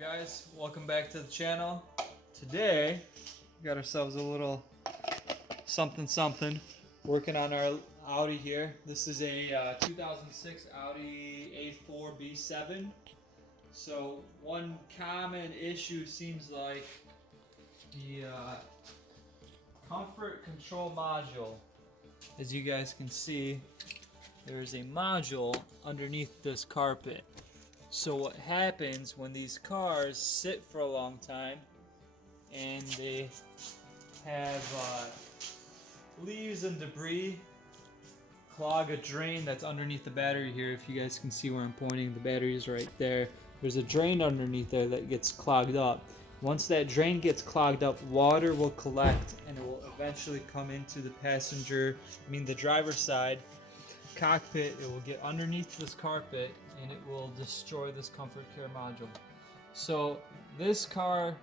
Guys, welcome back to the channel. Today we got ourselves a little something working on our Audi here. This is a 2006 Audi A4B7. So one common issue seems like the comfort control module. As you guys can see, there is a module underneath this carpet. So what happens when these cars sit for a long time and they have leaves and debris clog a drain that's underneath the battery here. If you guys can see where I'm pointing, the battery is right there. There's a drain underneath there that gets clogged up. Once that drain gets clogged up, water will collect and it will eventually come into the the driver's side cockpit. It will get underneath this carpet and it will destroy this comfort care module. So this car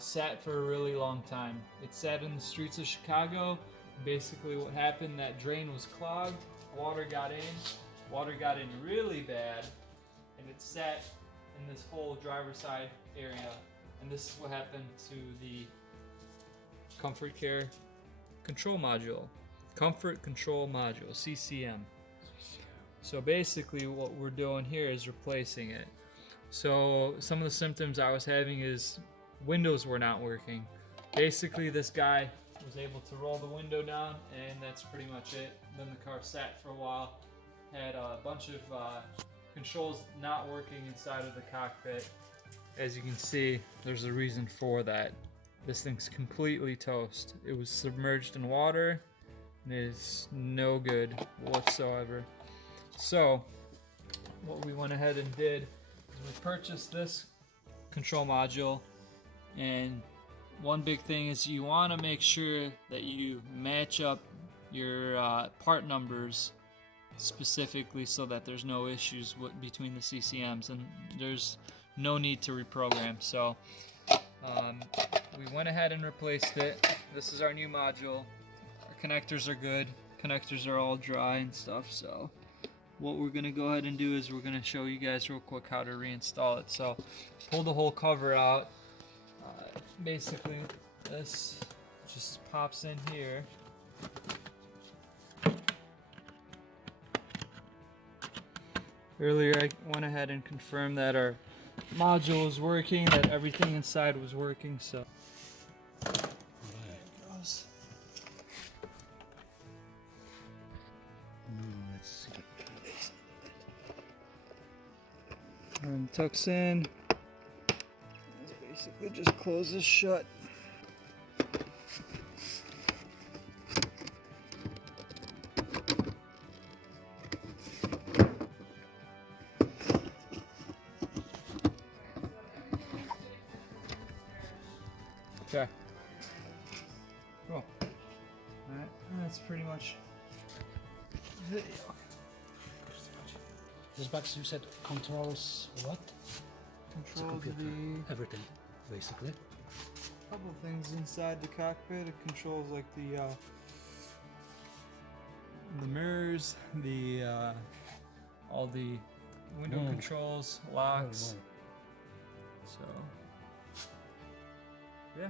sat for a really long time. It sat in the streets of Chicago. Basically what happened, that drain was clogged, water got in really bad, and it sat in this whole driver's side area. And this is what happened to the comfort care control module. Comfort control module, CCM. So basically what we're doing here is replacing it. So some of the symptoms I was having is windows were not working. Basically this guy was able to roll the window down and that's pretty much it. Then the car sat for a while, had a bunch of controls not working inside of the cockpit. As you can see, there's a reason for that. This thing's completely toast. It was submerged in water and it is no good whatsoever. So what we went ahead and did is we purchased this control module, and one big thing is you want to make sure that you match up your part numbers specifically so that there's no issues between the CCMs and there's no need to reprogram. So we went ahead and replaced it. This is our new module. Our connectors are good. Connectors are all dry and stuff. So what we're going to go ahead and do is we're going to show you guys real quick how to reinstall it. So pull the whole cover out. Basically this just pops in here. Earlier I went ahead and confirmed that our module was working, that everything inside was working, so there it goes. Let's see. And it tucks in. Let's basically just close this shut. Okay. Cool. Alright, that's pretty much the video. This box you said controls what? Controls the Everything, basically. couple of things inside the cockpit. It controls like the mirrors, the all the window controls, locks. So yeah.